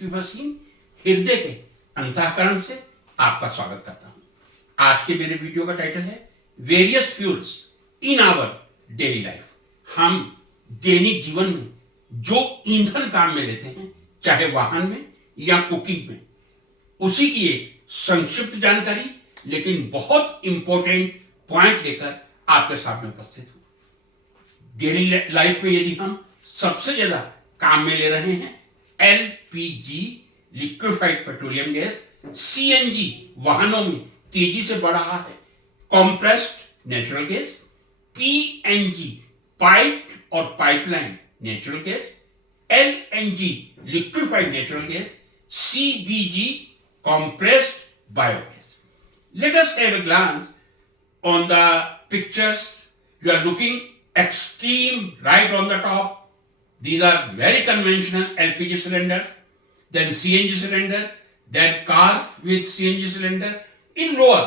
HP machine हृदय के अंतःकरण से आपका स्वागत करता हूं। आज के मेरे वीडियो का टाइटल है various fuels in our daily life. हम दैनिक जीवन में जो ईंधन काम में लेते हैं, चाहे वाहन में या कुकिंग में, उसी की एक संक्षिप्त जानकारी लेकिन बहुत इंपॉर्टेंट पॉइंट लेकर आपके सामने उपस्थित हूं। डेली लाइफ में यदि हम सबसे ज्यादा काम में ले रहे हैं LPG liquefied petroleum gas, CNG वाहनों में तेजी से बढ़ रहा है, compressed natural gas, PNG piped और pipeline natural gas, LNG liquefied natural gas, CBG compressed biogas. Let us have a glance on the pictures. You are looking extreme right on the top. These are very conventional LPG cylinders, then CNG cylinder, then car with CNG cylinder. In lower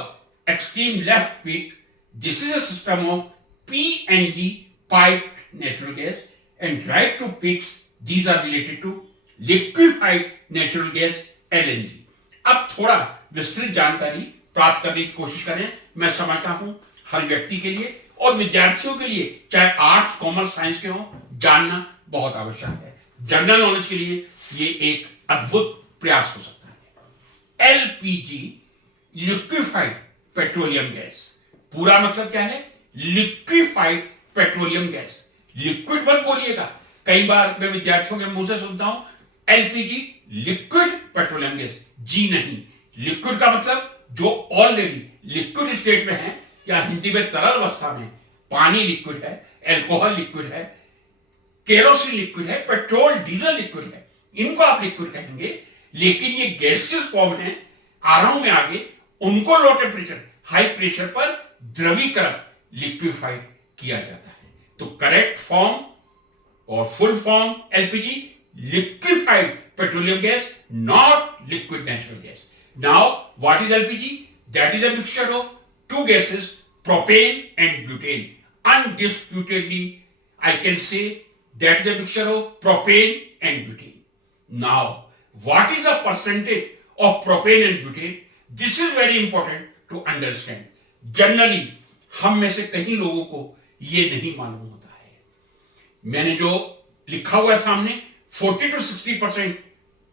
extreme left peak, this is a system of PNG piped natural gas, and right two peaks, these are related to liquefied natural gas LNG. अब थोड़ा विस्तृत जानकारी प्राप्त करने की कोशिश करें। मैं समझता हूं हर व्यक्ति के लिए और विद्यार्थियों के लिए, चाहे आर्ट्स कॉमर्स साइंस के हों, जानना बहुत आवश्यक है। जनरल नॉलेज के लिए ये एक अद्भुत प्रयास हो सकता है। एलपीजी लिक्विफाइड पेट्रोलियम गैस, पूरा मतलब क्या है? Liquefied petroleum gas. लिक्विड मत बोलिएगा, कई बार मैं विद्यार्थियों के मुंह से सुनता हूं एलपीजी लिक्विड पेट्रोलियम गैस। जी नहीं, लिक्विड का मतलब जो ऑलरेडी लिक्विड स्टेट में है, या हिंदी में तरल अवस्था में, पानी लिक्विड है, एल्कोहल लिक्विड है, केरोसिन लिक्विड है, पेट्रोल डीजल लिक्विड है, इनको आप लिक्विड कहेंगे। लेकिन ये गैसेस फॉर्म है, आ रहा हूं मैं आगे, उनको लो टेम्परेचर हाई प्रेशर पर द्रवीकरण लिक्विफाइड किया जाता है। तो करेक्ट फॉर्म और full form LPG liquefied petroleum gas, not liquid natural gas. Now, what is LPG? That is a mixture of two gases, propane and butane. Undisputedly, I can say that is a mixture of propane and butane. Now, what is the percentage of propane and butane? This is very important to understand. Generally, हम में से कई लोगों को ये नहीं मालूम होता है। मैंने जो लिखा हुआ है सामने, 40 to 60%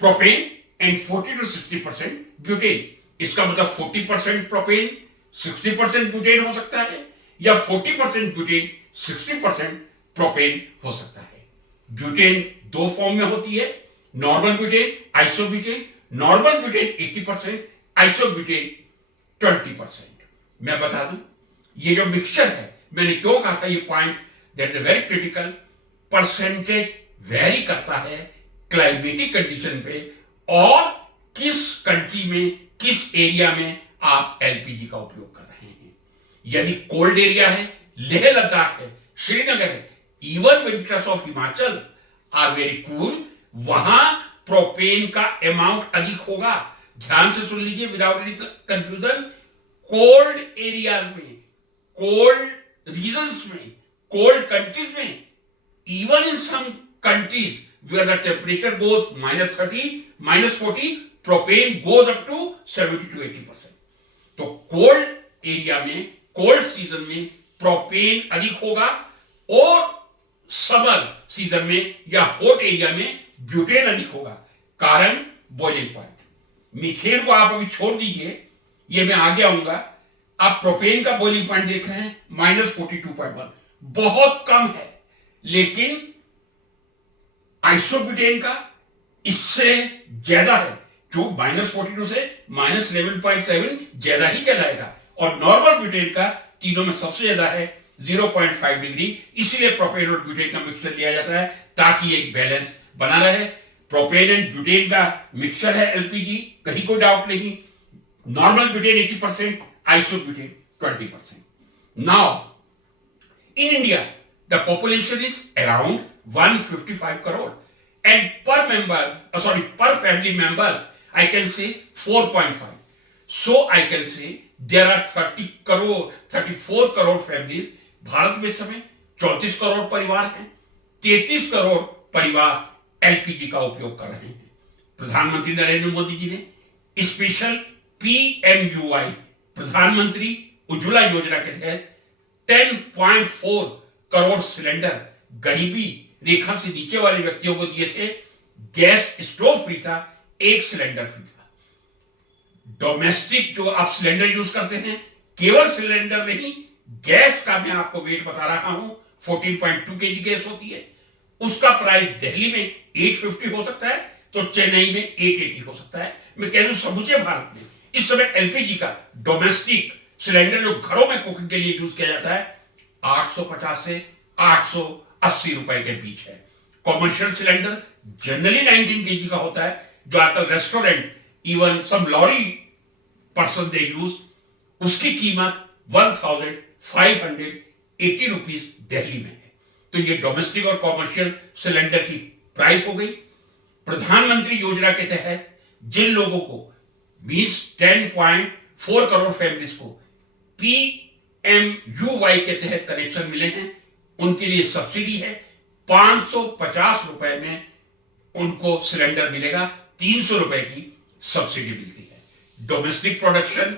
propane and 40 to 60% butane. इसका मतलब 40% प्रोपेन 60% ब्यूटेन हो सकता है, या 40% ब्यूटेन 60% प्रोपेन हो सकता है। ब्यूटेन दो फॉर्म में होती है, normal butane, isobutane. Normal butane 80%, isobutane 20%। मैं बता दूं, ये जो मिक्सचर है, मैंने क्यों कहा था ये point, that is a very critical. Percentage very करता है क्लाइमेटिक कंडीशन पे और किस कंट्री में, किस एरिया में आप एलपीजी का उपयोग कर रहे हैं। यदि कोल्ड एरिया है, लेह लद्दाख है, श्रीनगर है, even winters of Himachal are very cool, वहां प्रोपेन का अमाउंट अधिक होगा। ध्यान से सुन लीजिए without any confusion. Cold areas में, कोल्ड रीजन्स में, कोल्ड कंट्रीज में, even in some countries where the temperature goes -30, -40, propane goes up to 70 to 80%. तो कोल्ड एरिया में, कोल्ड सीजन में प्रोपेन अधिक होगा, और समर सीजन में या हॉट एरिया में ब्यूटेन अधिक होगा। कारण बॉइलिंग पॉइंट। मीथेन को आप अभी छोड़ दीजिए, ये मैं आगे आऊंगा। आप प्रोपेन का बॉइलिंग पॉइंट देख रहे हैं -42.1, बहुत कम है। लेकिन आइसोब्यूटेन का इससे ज्यादा है, जो -42 से -11.7 ज्यादा ही चलाएगा, और नॉर्मल ब्यूटेन का तीनों में सबसे ज्यादा है 0.5 डिग्री। इसीलिए प्रोपेन और ब्यूटेन का मिक्सचर लिया जाता है ताकि एक बैलेंस बना रहे। प्रोपेन एंड ब्यूटेन का मिक्सचर है एलपीजी, कहीं कोई डाउट नहीं। Normal butane 80%, isobutane 20%। Now in India the population is around 155 crore, and per family members, I can say 4.5. So I can say there are 34 crore families. Bharat में इस समय 34 करोड़ परिवार हैं, 33 करोड़ परिवार एलपीजी का उपयोग कर रहे हैं। प्रधानमंत्री नरेंद्र मोदी जी ने स्पेशल PMUY प्रधानमंत्री उज्ज्वला योजना के तहत 10.4 करोड़ सिलेंडर गरीबी रेखा से नीचे वाले व्यक्तियों को दिए थे। गैस स्टोव फ्री था, एक सिलेंडर फ्री था। डोमेस्टिक जो आप सिलेंडर यूज करते हैं, केवल सिलेंडर नहीं, गैस का मैं आपको वेट बता रहा हूं, 14.2 kg गैस होती है, उसका प्राइस दिल्ली में 850 हो सकता है तो चेन्नई में 880 हो सकता है। मैं कह रहा हूं समूचे भारत में इस समय एलपीजी का डोमेस्टिक सिलेंडर जो घरों में कुकिंग के लिए यूज किया जाता है 850 से 880 रुपए के बीच है। कॉमर्शियल सिलेंडर जनरली 19 kg का होता है, जो आजकल restaurant even some lorry person they use, उसकी कीमत 1580 रुपीज दिल्ली में है। तो ये डोमेस्टिक और कॉमर्शियल सिलेंडर की प्राइस हो गई। प्रधानमंत्री योजना के तहत जिन लोगों को 10.4 करोड़ फैमिलीज को PMUY के तहत कनेक्शन मिले हैं, उनके लिए सब्सिडी है। 550 रुपए में उनको सिलेंडर मिलेगा, 300 रुपए की सब्सिडी मिलती है। डोमेस्टिक प्रोडक्शन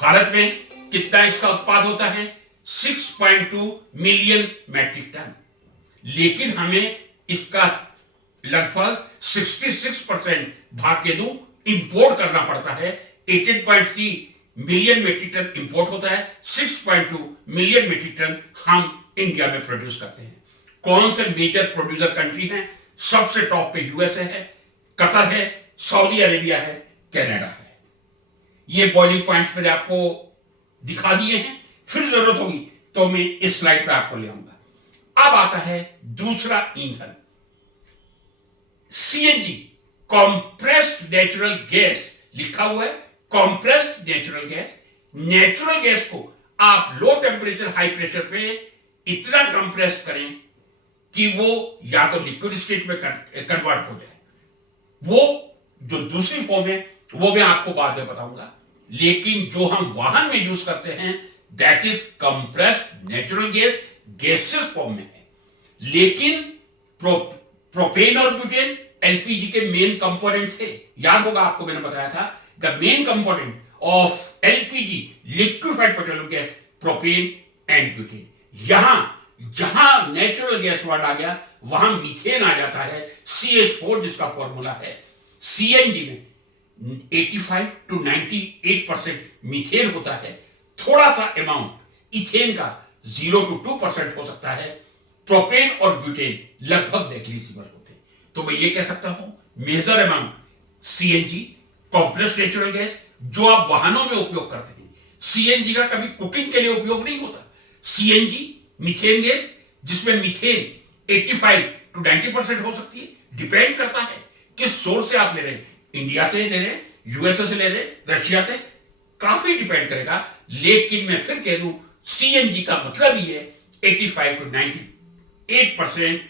भारत में कितना इसका उत्पाद होता है? 6.2 मिलियन मैट्रिक टन, लेकिन हमें इसका लगभग 66% भाग के दू इंपोर्ट करना पड़ता है। 18.3 मिलियन मेट्रिक टन इंपोर्ट होता है, 6.2 मिलियन मेट्रिक टन हम इंडिया में प्रोड्यूस करते हैं। कौन से मेजर प्रोड्यूसर कंट्री हैं? सबसे टॉप पे यूएसए है, कतर है, सऊदी अरेबिया है, कनाडा है। ये बॉइलिंग पॉइंट्स मैंने आपको दिखा दिए हैं, फिर जरूरत होगी तो मैं इस स्लाइड पे आपको ले आऊंगा। अब आता है दूसरा ईंधन, सीएनजी, कॉम्प्रेस्ड नेचुरल गैस लिखा हुआ है। Compressed natural gas, natural gas को आप लो टेम्परेचर हाई प्रेशर पे इतना कंप्रेस करें कि वो या तो लिक्विड स्टेट में कन्वर्ट हो जाए। वो जो दूसरी फॉर्म है वो मैं आपको बाद में बताऊंगा, लेकिन जो हम वाहन में यूज करते हैं that is compressed natural gas, gases form में है। लेकिन प्रोपेन और ब्यूटेन एलपीजी के मेन कंपोनेंट थे। याद होगा आपको मैंने बताया था the main component of LPG liquefied petroleum gas, propane and butane. यहां जहां नेचुरल गैस वर्ड आ गया वहां मीथेन आ जाता है, CH4 जिसका फॉर्मूला है। सीएनजी में 85 to 98% मीथेन होता है। थोड़ा सा अमाउंट इथेन का 0 to 2% हो सकता है। प्रोपेन और ब्यूटेन लगभग नेग्लिजिबल होते हैं। तो मैं ये कह सकता हूं major amount CNG, compressed natural gas, जो आप वाहनों में उपयोग करते हैं। सीएनजी का कभी कुकिंग के लिए उपयोग नहीं होता। सीएनजी मीथेन गैस, जिसमें मीथेन 85 to 90% हो सकती है। डिपेंड करता है किस सोर्स से आप ले रहे हैं, इंडिया से ले रहे हैं, यूएसए से ले रहे हैं, रशिया से, काफी डिपेंड करेगा। लेकिन मैं फिर कह दूं सीएनजी का मतलब ही है 85 to 98%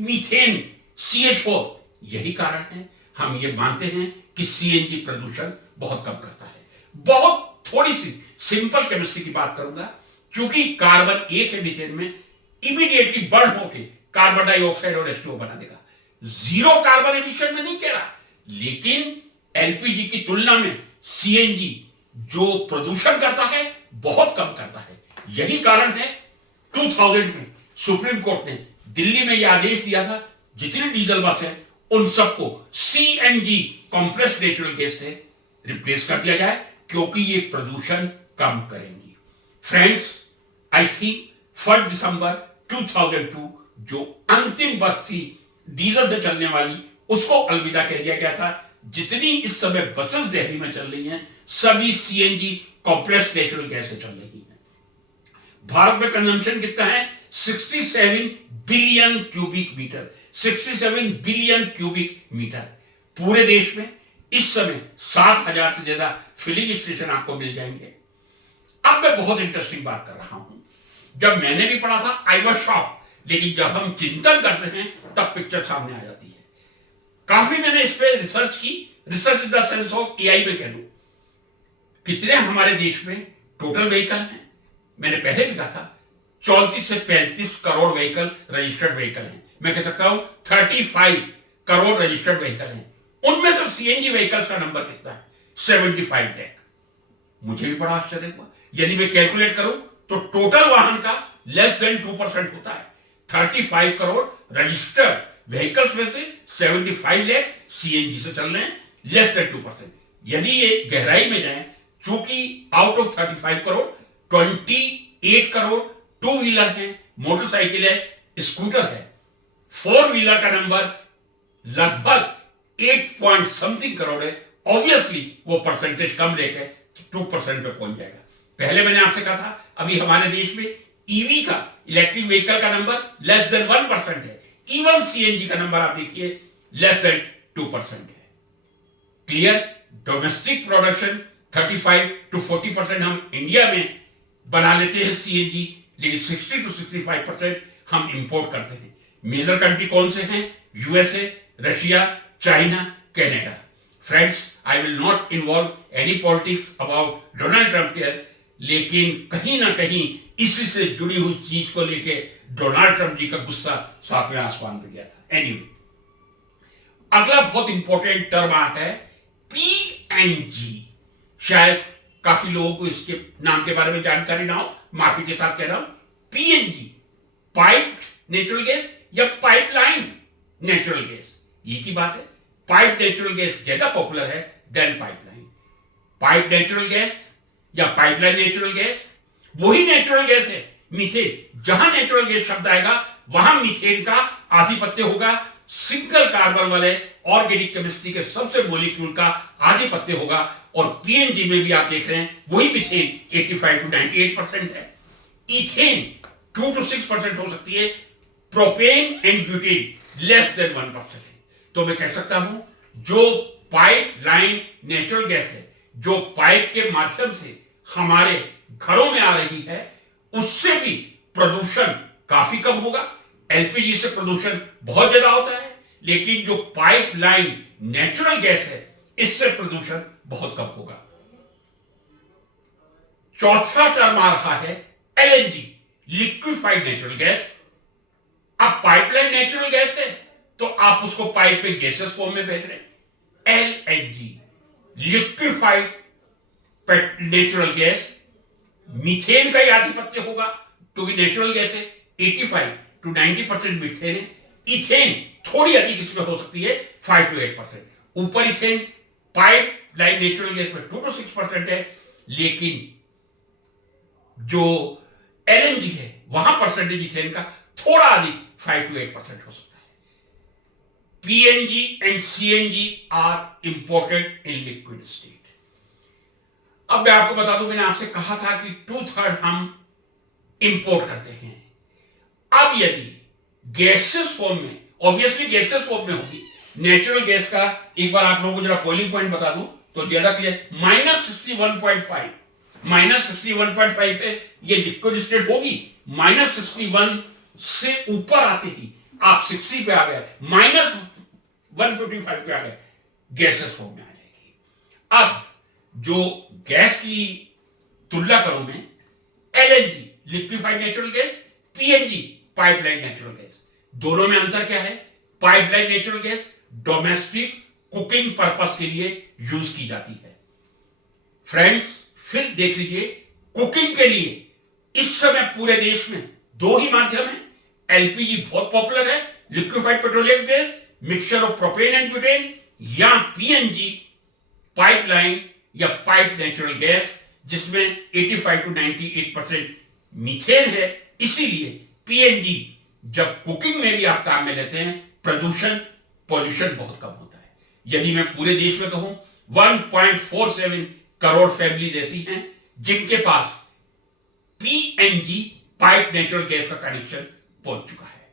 मीथेन, CH4। यही कारण है हम ये मानते हैं कि सीएनजी प्रदूषण बहुत कम करता है। बहुत थोड़ी सी सिंपल केमिस्ट्री की बात करूंगा, क्योंकि कार्बन एक है मीथेन में, इमीडिएटली बर्न होके कार्बन डाइऑक्साइड और H2O बना देगा। जीरो कार्बन एमिशन में नहीं कह रहा, लेकिन एलपीजी की तुलना में सीएनजी जो प्रदूषण करता है बहुत कम करता है। यही कारण है 2000 में सुप्रीम कोर्ट ने दिल्ली में यह आदेश दिया था जितनी डीजल बस है उन सबको सीएनजी, कॉम्प्रेस्ड नेचुरल गैस से रिप्लेस कर दिया जाए, क्योंकि ये प्रदूषण कम करेंगी। फ्रेंड्स, आई थिंक 1 दिसंबर 2002 जो अंतिम बस थी डीजल से चलने वाली, उसको अलविदा कह दिया गया था। जितनी इस समय बसेस दिल्ली में चल रही हैं सभी सीएनजी, कॉम्प्रेस्ड नेचुरल गैस से चल रही हैं। भारत में कंजम्पशन कितना है? 67 billion cubic metre, 67 billion cubic metre. पूरे देश में इस समय 7,000 से ज्यादा फिलिंग स्टेशन आपको मिल जाएंगे। अब मैं बहुत इंटरेस्टिंग बात कर रहा हूं। जब मैंने भी पढ़ा था आई वाज शॉक्ड, लेकिन जब हम चिंतन करते हैं तब पिक्चर सामने आ जाती है। काफी मैंने इस पे रिसर्च की, research in the sense of AI में कह दूं। कितने हमारे देश में टोटल व्हीकल हैं? मैंने पहले भी कहा था 34 से 35 करोड़ व्हीकल रजिस्टर्ड व्हीकल हैं। मैं कह सकता हूं 35 करोड़ रजिस्टर्ड व्हीकल हैं। उनमें से सीएनजी व्हीकल्स का नंबर कितना है? 75 लाख। मुझे भी बड़ा आश्चर्य हुआ। यदि मैं कैलकुलेट करूं तो टोटल वाहन का लेस देन 2% होता है। 35 करोड़ रजिस्टर्ड व्हीकल्स में से 75 लाख सीएनजी से चल रहे हैं, लेस देन 2%। यदि ये गहराई में जाए, चूंकि out of 35 crore 28 crore two wheeler है, मोटरसाइकिल है, स्कूटर है, फोर व्हीलर का नंबर लगभग 8 पॉइंट समथिंग करोड़ है। ऑब्वियसली वो परसेंटेज कम लेकर 2% पे पहुंच जाएगा। पहले मैंने आपसे कहा था अभी हमारे देश में ईवी का, इलेक्ट्रिक व्हीकल का नंबर लेस देन 1% है। इवन सीएनजी का नंबर आप देखिए लेस देन 2% है। क्लियर? डोमेस्टिक प्रोडक्शन 35 to 40% हम इंडिया में बना लेते हैं सीएनजी, लेकिन 60 to 65% हम इंपोर्ट करते हैं। मेजर कंट्री कौन से हैं? USA, Russia, China, Canada. Friends, I will not involve any politics about Donald Trump here, लेकिन कहीं ना कहीं इसी से जुड़ी हुई चीज को लेके डोनाल्ड ट्रंप जी का गुस्सा 7वें आसमान पे गया था। एनीवे, अगला बहुत इंपॉर्टेंट टर्म आता है पीएनजी। शायद काफी लोगों को इसके नाम के बारे में जानकारी ना हो, माफी के साथ कह रहा हूं। पीएनजी पाइप्ड नेचुरल गैस या पाइपलाइन नेचुरल गैस, ये की बात है। पाइप नेचुरल गैस ज्यादा पॉपुलर है than pipeline. Pipe natural gas या पाइपलाइन नेचुरल गैस वही नेचुरल गैस है मीथेन। जहां नेचुरल गैस शब्द आएगा वहां मीथेन का आधिपत्य होगा। सिंगल कार्बन वाले ऑर्गेनिक केमिस्ट्री के सबसे मॉलिक्यूल का आधिपत्य होगा। और पीएनजी में भी आप देख रहे हैं वही मीथेन 85 to 98% है। इथेन 2 to 6% हो सकती है। Propane and butane less than 1% है। तो मैं कह सकता हूं जो पाइप लाइन नेचुरल गैस है, जो पाइप के माध्यम से हमारे घरों में आ रही है, उससे भी प्रदूषण काफी कम होगा। एलपीजी से प्रदूषण बहुत ज्यादा होता है, लेकिन जो पाइप लाइन नेचुरल गैस है इससे प्रदूषण बहुत कम होगा। चौथा टर्म आ रहा है एलएनजी, लिक्विफाइड नेचुरल गैस। अब पाइपलाइन नेचुरल गैस है तो आप उसको पाइप में गैसेस फॉर्म में भेज रहे हैं। LNG, liquefied natural gas, methane का ही आधिपत्य होगा क्योंकि नेचुरल गैस है। 85 to 90% मीथेन है। इथेन थोड़ी अधिक इसमें हो सकती है, 5 to 8%। ऊपर ethane pipe line natural gas में 2 to 6% है, लेकिन जो एलएनजी है वहां परसेंटेज इथेन का थोड़ा अधिक 5 to 8% हो सकता है। PNG and CNG are imported in liquid state. अब मैं आपको बता दूं, मैंने आपसे कहा था कि 2/3 हम इंपोर्ट करते हैं। अब यदि गैसेस फॉर्म में, ऑब्वियसली गैसेस फॉर्म में होगी नेचुरल गैस का, एक बार आप लोगों को जरा बॉइलिंग पॉइंट बता दूं तो ज्यादा क्लियर, -61.5 -61.5 है, ये लिक्विड स्टेट होगी। -61 से ऊपर आते ही आप 60 पे आ गए, -155 पे आ गए, गैसेस फॉर्म में आ जाएगी। अब जो गैस की तुलना करूं मैं, LNG liquefied natural gas, PNG pipeline natural gas, दोनों में अंतर क्या है? Pipeline natural gas domestic cooking purpose के लिए यूज की जाती है। फ्रेंड्स, फिर देख लीजिए, कुकिंग के लिए इस समय पूरे देश में दो ही माध्यम है। एलपीजी बहुत पॉपुलर है, liquefied petroleum gas, mixture of propane and butane, या पीएनजी पाइपलाइन या पाइप नेचुरल गैस, जिसमें 85 to 98% मीथेन है। इसीलिए पीएनजी जब कुकिंग में भी आप काम में लेते हैं, प्रदूषण पॉल्यूशन बहुत कम होता है। यदि मैं पूरे देश में कहूं 1.47 करोड़ फैमिली ऐसी हैं जिनके पास पीएनजी पाइप नेचुरल गैस का कनेक्शन पहुंच चुका है।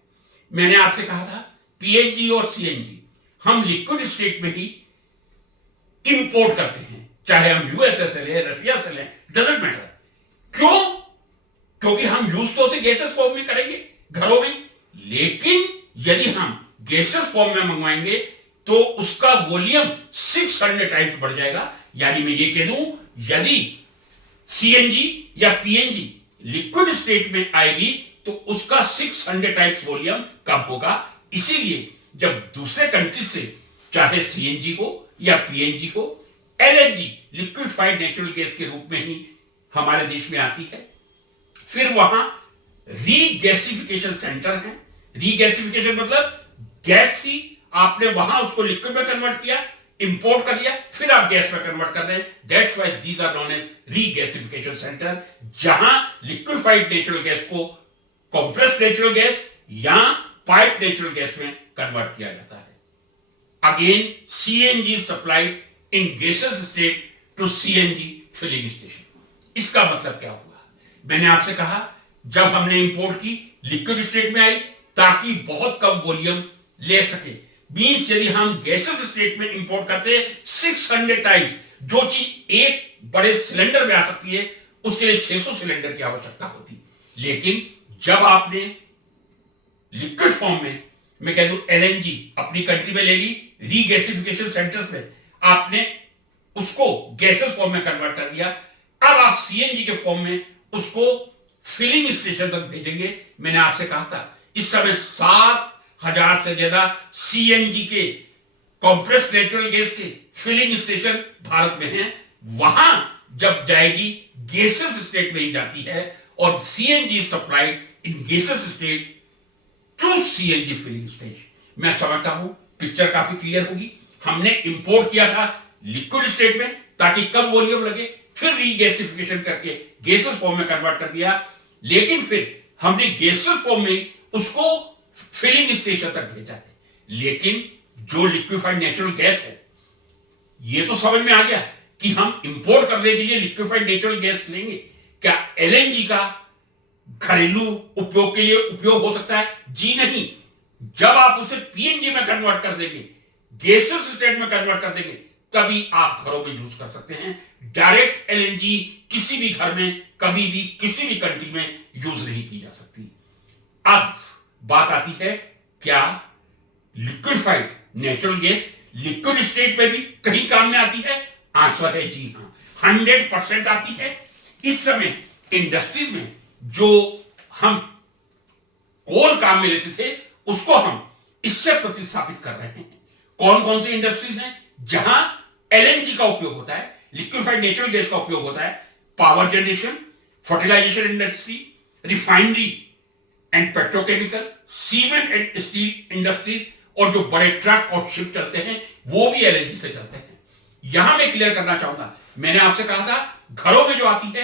मैंने आपसे कहा था पीएनजी और सीएनजी हम लिक्विड स्टेट में ही इंपोर्ट करते हैं, चाहे हम यूएसए से लें, रशिया से लें, डजंट मैटर। क्यों? क्योंकि हम यूज तो उसे गैसेस फॉर्म में करेंगे घरों में, लेकिन यदि हम गैसेस फॉर्म में मंगवाएंगे तो उसका वॉल्यूम 600 टाइम्स बढ़ जाएगा। यानी मैं ये कह दूं, यदि सीएनजी या पीएनजी लिक्विड स्टेट में आएगी तो उसका 600 टाइम्स वॉल्यूम कम होगा। इसीलिए जब दूसरे कंट्री से चाहे सीएनजी हो या पीएनजी हो, एलएनजी लिक्विफाइड नेचुरल गैस के रूप में ही हमारे देश में आती है। फिर वहां रीगैसिफिकेशन सेंटर है। रीगैसिफिकेशन मतलब गैस ही आपने वहां उसको लिक्विड में कन्वर्ट किया, इंपोर्ट कर लिया, फिर आप गैस में कन्वर्ट कर रहे हैं। That's why these are known as regasification centre, जहां लिक्विफाइड नेचुरल गैस को कंप्रेस्ड नेचुरल गैस या पाइप नेचुरल गैस में कन्वर्ट किया जाता है। Again CNG supplied in gases state to CNG filling station. इसका मतलब क्या हुआ? मैंने आपसे कहा जब हमने इंपोर्ट की लिक्विड स्टेट में आई ताकि बहुत कम वॉल्यूम ले सके। मींस यदि हम गैसेस स्टेट में इंपोर्ट करते हैं 600 टाइम्स, जो चीज एक बड़े सिलेंडर में आ सकती है उसके लिए 600 सिलेंडर की आवश्यकता होती। लेकिन जब आपने लिक्विड फॉर्म में, मैं कह दूं एलएनजी अपनी कंट्री में ले ली, रीगैसिफिकेशन सेंटर्स में आपने उसको गैसेस फॉर्म में कन्वर्ट कर दिया, अब आप सीएनजी के फॉर्म में उसको फिलिंग स्टेशन तक भेजेंगे। मैंने आपसे कहा था इस समय 7,000 से ज्यादा सीएनजी के कंप्रेस्ड नेचुरल गैस के फिलिंग स्टेशन भारत में हैं। वहां जब जाएगी गैसेस स्टेट में ही जाती है और CNG supplied in gases state to CNG filling station. मैं समझता हूं पिक्चर काफी क्लियर होगी। हमने इंपोर्ट किया था लिक्विड स्टेट में ताकि कम वॉल्यूम लगे, फिर रीगैसिफिकेशन करके गैसेस फॉर्म में कन्वर्ट कर दिया, लेकिन फिर हमने गैसेस फॉर्म में उसको फिलिंग स्टेशन तक भेजा है। लेकिन जो लिक्विफाइड नेचुरल गैस है, ये तो समझ में आ गया कि हम इंपोर्ट करने के लिए लिक्विफाइड नेचुरल गैस लेंगे। क्या एलएनजी का घरेलू उपयोग के लिए उपयोग हो सकता है? जी नहीं। जब आप उसे पीएनजी में कन्वर्ट कर देंगे, गैसेस स्टेट में कन्वर्ट कर देंगे, तभी आप घरों में यूज कर सकते हैं। डायरेक्ट एलएनजी किसी भी घर में कभी भी किसी भी कंट्री में यूज नहीं की जा सकती। अब बात आती है क्या liquefied natural gas liquid state में भी कहीं काम में आती है? आंसर है जी हां, 100% आती है। इस समय इंडस्ट्रीज में जो हम कोल काम में लेते थे उसको हम इससे प्रतिस्थापित कर रहे हैं। कौन कौन सी इंडस्ट्रीज हैं जहां एलएनजी का उपयोग होता है, लिक्विफाइड नेचुरल गैस का उपयोग होता है? Power generation, fertilization industry, refinery and petrochemical, cement and steel industries, और जो बड़े ट्रक और शिप चलते हैं वो भी एलएनजी से चलते हैं। यहां मैं क्लियर करना चाहूंगा, मैंने आपसे कहा था घरों में जो आती है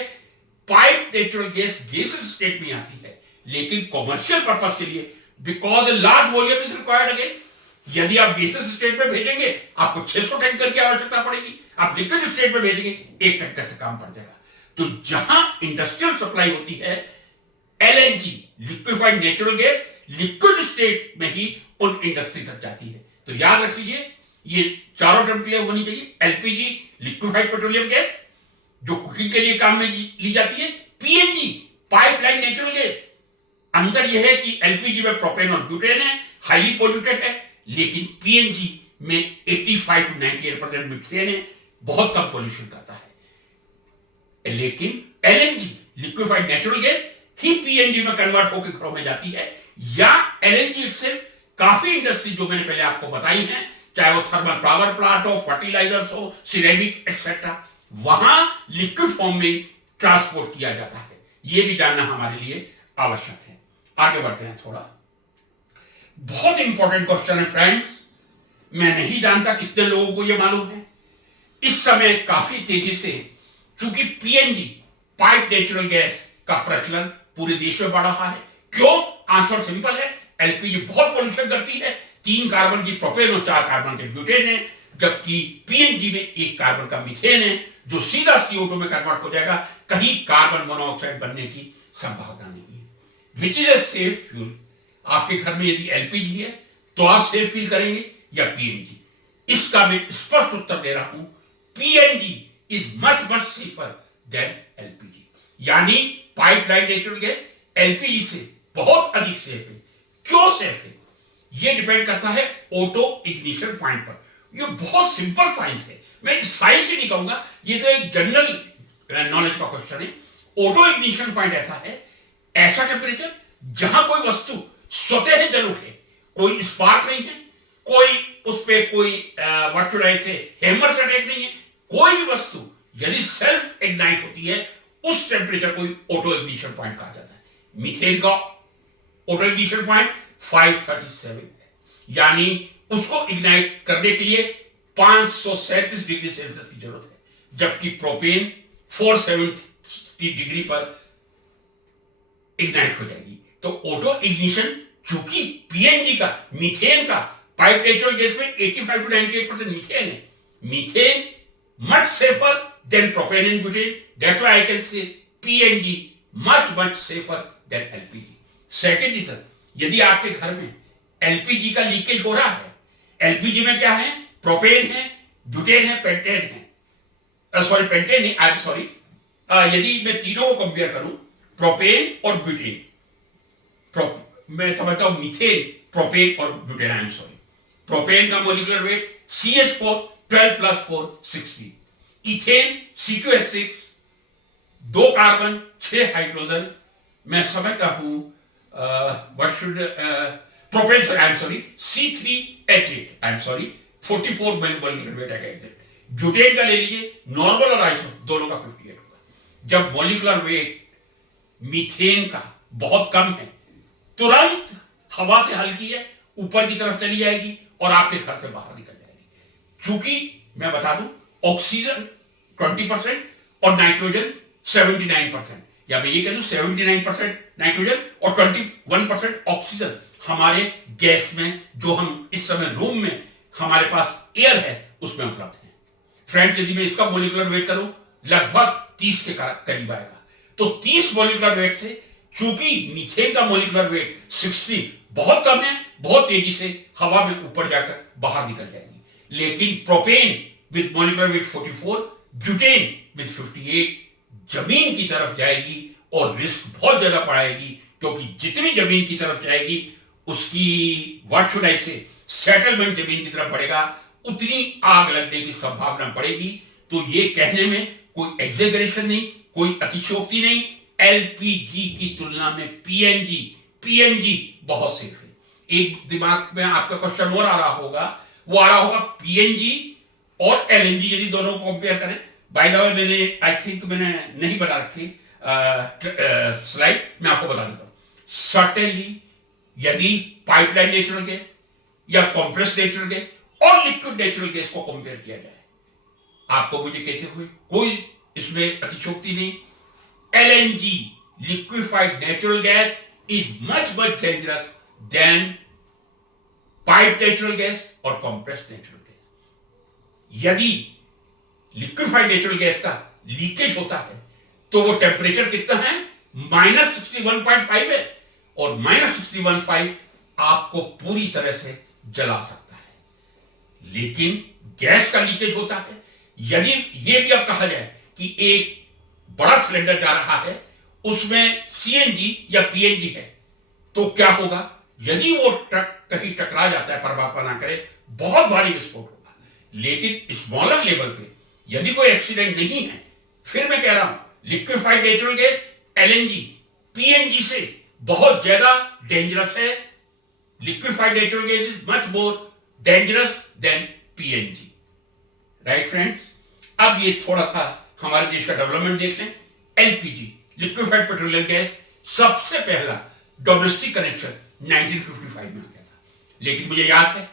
pipe natural gas gases state में आती है, लेकिन कॉमर्शियल पर्पस के लिए because large volume is required again, यदि आप गैसेस स्टेट में भेजेंगे आपको 600 टैंकर की आवश्यकता पड़ेगी, आप लिक्विड स्टेट में भेजेंगे 1 टैंकर से काम पड़ जाएगा। तो जहां इंडस्ट्रियल सप्लाई होती है LNG liquefied natural gas liquid state में ही उन इंडस्ट्री तक जाती है। तो याद रख लीजिए ये चारों टर्म क्लियर होनी चाहिए। एलपीजी लिक्विफाइड पेट्रोलियम गैस जो कुकिंग के लिए काम में ली जाती है, पीएनजी पाइपलाइन नेचुरल गैस। अंतर यह है कि एलपीजी में प्रोपेन और ब्यूटेन है, हाईली पोल्यूटेड है, लेकिन पीएनजी में 85 to 98% मिथेन है, बहुत कम पोल्यूशन करता है। लेकिन एलएनजी लिक्विफाइड नेचुरल गैस ही पीएनजी में कन्वर्ट होकर घरों में जाती है, या एलएनजी से काफी इंडस्ट्री जो मैंने पहले आपको बताई हैं, चाहे वो थर्मल पावर प्लांट हो, फर्टिलाइजर्स हो, सिरेमिक एक्सेट्रा, वहां लिक्विड फॉर्म में ट्रांसपोर्ट किया जाता है। यह भी जानना हमारे लिए आवश्यक है। आगे बढ़ते हैं थोड़ा। बहुत इंपॉर्टेंट क्वेश्चन है फ्रेंड्स, मैं नहीं जानता कितने लोगों को यह मालूम है। इस समय काफी तेजी से चूंकि पीएनजी पाइप नेचुरल गैस का प्रचलन पूरे देश में बढ़ रहा है। क्यों? आंसर सिंपल है, एलपीजी बहुत पोल्यूशन करती है, 3 कार्बन की प्रोपेन और 4 कार्बन के ब्यूटेन है, जबकि पीएनजी में 1 कार्बन का मीथेन है जो सीधा CO2 में कन्वर्ट हो जाएगा, कहीं कार्बन मोनोऑक्साइड बनने की संभावना नहीं है। Which is a safe fuel. आपके घर में यदि एलपीजी है तो आप सेफ फील करेंगे या पीएनजी? इसका मैं स्पष्ट उत्तर दे रहा हूं, PNG is much much safer than LPG. यानी पाइपलाइन नेचुरल गैस एलपीजी से बहुत अधिक सेफ है। क्यों सेफ है? यह डिपेंड करता है ऑटो इग्निशन पॉइंट पर। यह बहुत सिंपल साइंस है, मैं साइंस ही नहीं कहूंगा, यह तो एक जनरल नॉलेज का क्वेश्चन है। ऑटो इग्निशन पॉइंट ऐसा है, ऐसा टेम्परेचर जहां कोई वस्तु स्वतः जल उठे, कोई स्पार्क नहीं है, कोई उस पे कोई व्हाट शुड आई से हैमर्स अटैक नहीं है। कोई भी वस्तु यदि सेल्फ इग्नाइट होती है उस टेम्परेचर को ऑटो इग्निशन पॉइंट कहा जाता है। मीथेन का ऑटो इग्निशन पॉइंट 537 है, यानी उसको इग्नाइट करने के लिए 537 डिग्री सेल्सियस की जरूरत है, जबकि प्रोपेन 470 डिग्री पर इग्नाइट हो जाएगी। तो ऑटो इग्निशन चूंकि पीएनजी का, मीथेन का, पाइप नेचुरल गैस में 85 to 98% मीथेन है, methane much safer than propane and butane, that's why I can say PNG much safer than LPG. Second reason, यदि आपके घर में एलपीजी का लीकेज हो रहा है, एलपीजी में क्या है, प्रोपेन है, ब्यूटेन है, पेंटेन है, सॉरी पेंटेन नहीं, आई एम सॉरी, यदि मैं तीनों को कंपेयर करूं, प्रोपेन और ब्यूटेन, मैं समझता हूं मीथेन, प्रोपेन और butane, I am sorry, propane का molecular weight CH4 12 + 4 16, ethane C2H6 2 carbon 6 hydrogen, मैं समझता हूं what should propane, sorry I am sorry C3H8, I am sorry 44 molecular weight है एग्जैक्ट। ब्यूटेन का ले लीजिए, नॉर्मल और आइसो दोनों का 58 होगा। जब मोलिकुलर वेट मीथेन का बहुत कम है, तुरंत हवा से हल्की है, ऊपर की तरफ चली जाएगी और आपके घर से बाहर निकल जाएगी। चूंकि मैं बता दूं, ऑक्सीजन 20% और नाइट्रोजन 79%, या मैं ये कह दूं 79% नाइट्रोजन और 21% ऑक्सीजन हमारे गैस में, जो हम इस समय रूम में हमारे पास एयर है उसमें उपलब्ध है। फ्रेंड्स, यदि मैं इसका मोलिकुलर वेट करूं, लगभग 30 के करीब आएगा। तो 30 मोलिकुलर वेट से, चूंकि मीथेन का मोलिकुलर वेट 60 बहुत कम है, बहुत तेजी से हवा में ऊपर जाकर बाहर निकल जाएगी। लेकिन propane with molecular weight 44, butane with 58 जमीन की तरफ जाएगी और रिस्क बहुत ज्यादा बढ़ाएगी, क्योंकि जितनी जमीन की तरफ जाएगी उसकी व्हाट शुड आई से सेटलमेंट जमीन की तरफ बढ़ेगा, उतनी आग लगने की संभावना बढ़ेगी। तो ये कहने में कोई एग्जेगरेशन नहीं, कोई अतिशयोक्ति नहीं, एलपीजी की तुलना में पीएनजी बहुत सेफ है। एक दिमाग में आपका क्वेश्चन और आ रहा होगा, वो आ रहा होगा पीएनजी और एलएनजी यदि दोनों को कंपेयर करें। बाय द वे, मैंने आई थिंक मैंने नहीं बता रखी स्लाइड, मैं आपको बता देता हूं। सर्टेनली यदि पाइपलाइन नेचुरल गैस या कंप्रेस नेचुरल गैस और लिक्विड नेचुरल गैस को कंपेयर किया जाए, आपको मुझे कहते हुए कोई इसमें अतिशयोक्ति नहीं, LNG liquefied natural gas is much dangerous than piped natural gas or compressed natural gas। यदि liquefied natural gas का लीकेज होता है तो वो टेम्परेचर कितना है, -61.5 है, और -61.5 आपको पूरी तरह से जला सकता है। लेकिन गैस का लीकेज होता है, यदि ये भी अब कहा जाए कि एक बड़ा सिलेंडर जा रहा है, उसमें सीएनजी या पीएनजी है, तो क्या होगा, यदि वो ट्रक कहीं टकरा जाता है, परमात्मा ना करे, बहुत भारी विस्फोट होगा। लेकिन स्मॉलर लेवल पे यदि कोई एक्सीडेंट नहीं है, फिर मैं कह रहा हूं liquefied natural gas LNG PNG से बहुत ज्यादा डेंजरस है। Liquefied natural gas is much more dangerous than PNG, right friends. अब ये थोड़ा सा हमारे देश का डेवलपमेंट देख लें। एलपीजी लिक्विफाइड पेट्रोलियम गैस सबसे पहला डोमेस्टिक कनेक्शन 1955 में आ गया था, लेकिन मुझे याद है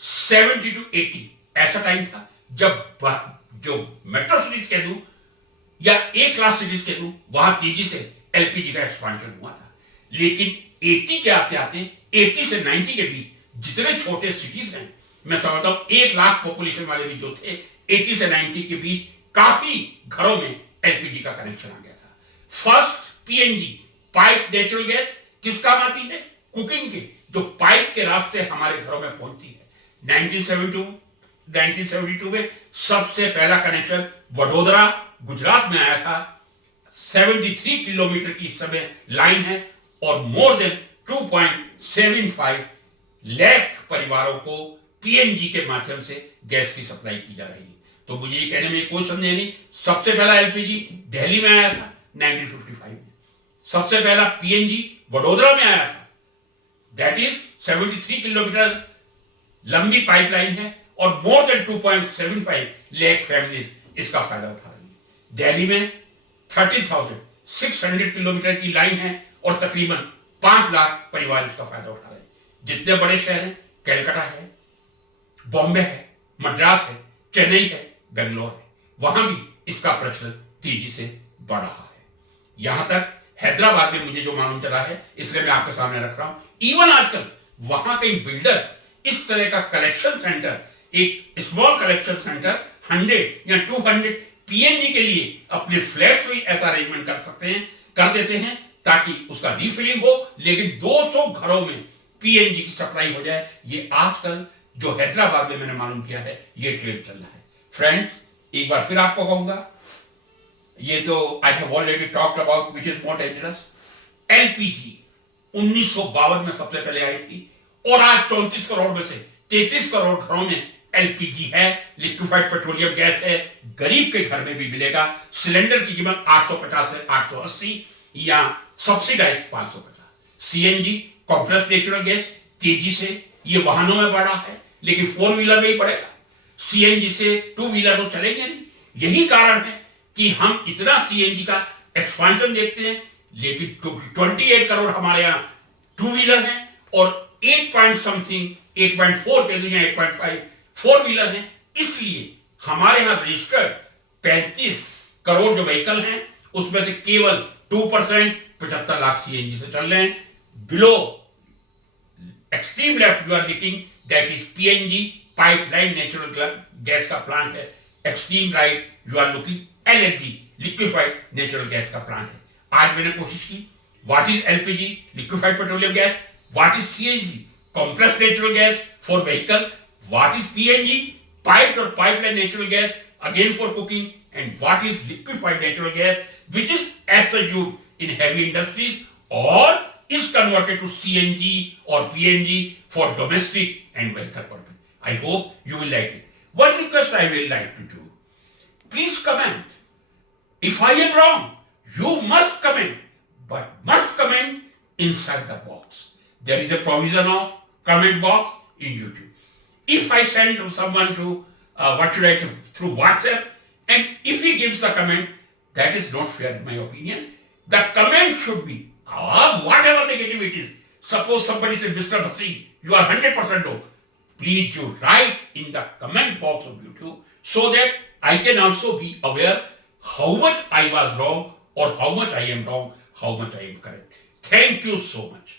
70 to 80 ऐसा टाइम था जब जो मेट्रो सिटीज कह दूं या ए क्लास सिटीज कह दूं, वहां तेजी से एलपीजी का एक्सपांशन हुआ था। लेकिन 80 के आते आते 80 से 90 के बीच जितने छोटे सिटीज हैं, मैं समझता हूं 1 लाख पॉपुलेशन वाले भी जो थे, 80 से 90 के बीच काफी घरों में एलपीजी का कनेक्शन आ गया था। First PNG pipe natural gas किस काम आती है, कुकिंग के, जो पाइप के रास्ते हमारे घरों में पहुंचती है। 1972 में सबसे पहला कनेक्शन वडोदरा गुजरात में आया था। 73 किलोमीटर की इस समय लाइन है और मोर देन 2.75 लाख परिवारों को पीएनजी के माध्यम से गैस की सप्लाई की जा रही है। तो मुझे ये कहने में कोई संदेह नहीं, सबसे पहला एलपीजी दिल्ली में आया था 1955 में, सबसे पहला पीएनजी वडोदरा में आया था, दैट इज 73 किलोमीटर लंबी पाइपलाइन है और मोर देन 2.75 लाख फैमिलीज इसका फायदा उठा रही है। दिल्ली में 30,600 किलोमीटर की लाइन है और तकरीबन 5 लाख परिवार इसका फायदा उठा रहे हैं। जितने बड़े शहर हैं, कलकत्ता है, बॉम्बे है, मद्रास है, चेन्नई है, बेंगलोर है, वहां भी इसका प्रचलन तेजी से बढ़ रहा है। यहां तक हैदराबाद में मुझे जो मालूम चला है, इसलिए मैं आपके सामने रख रहा हूं। इवन आजकल वहां कई बिल्डर्स इस तरह का कलेक्शन सेंटर, एक स्मॉल कलेक्शन सेंटर 100 या 200 पीएनजी के लिए अपने फ्लैट्स में ऐसा अरेंजमेंट कर देते हैं ताकि उसका रीफिलिंग हो, लेकिन 200 घरों में पीएनजी की सप्लाई हो जाए। ये आजकल जो हैदराबाद में मैंने मालूम किया है, ये ट्रेंड चल रहा है। फ्रेंड्स, एक बार फिर आपको कहूंगा, ये तो I have already talked about which is more dangerous. LPG 1952 में सबसे पहले आई थी और आज 34 करोड़ में से 33 करोड़ घरों में एलपीजी है, लिक्विफाइड पेट्रोलियम गैस है। गरीब के घर में भी मिलेगा। सिलेंडर की कीमत 850 से 880 या subsidize 550। CNG compressed natural gas तेजी से ये वाहनों में बढ़ा है, लेकिन 4 व्हीलर में ही बढ़ेगा। सीएनजी से 2 व्हीलर तो चलेंगे नहीं। यही कारण है कि हम इतना सीएनजी का एक्सपांशन देखते हैं, लेकिन 28 करोड़ हमारे यहां 2 व्हीलर हैं और 8.4 कह दीजिए 8.5 4 व्हीलर हैं। इसलिए हमारे यहां रजिस्टर्ड 35 करोड़ जो व्हीकल हैं, उसमें से केवल 2% 75 लाख सीएनजी से चल रहे हैं। Below extreme left you are looking, that is PNG pipeline natural gas का प्लांट है। Extreme right you are looking LNG liquefied natural gas का प्लांट है। आज मैंने कोशिश की, what is LPG liquefied petroleum gas, what is CNG compressed natural gas for vehicle, what is PNG piped or pipeline natural gas again for cooking, and what is liquefied natural gas which is as used in heavy industries or is converted to CNG or PNG for domestic and vehicle purpose. I hope you will like it. One request I will like to do, please comment. If I am wrong, you must comment, but must comment inside the box. There is a provision of comment box in YouTube. If I send someone to through WhatsApp, and if he gives a comment, that is not fair in my opinion. The comment should be whatever negative it is. Suppose somebody says, Mr. Bhasin, you are 100% wrong. Please you write in the comment box of YouTube so that I can also be aware how much I was wrong or how much I am wrong, how much I am correct. Thank you so much.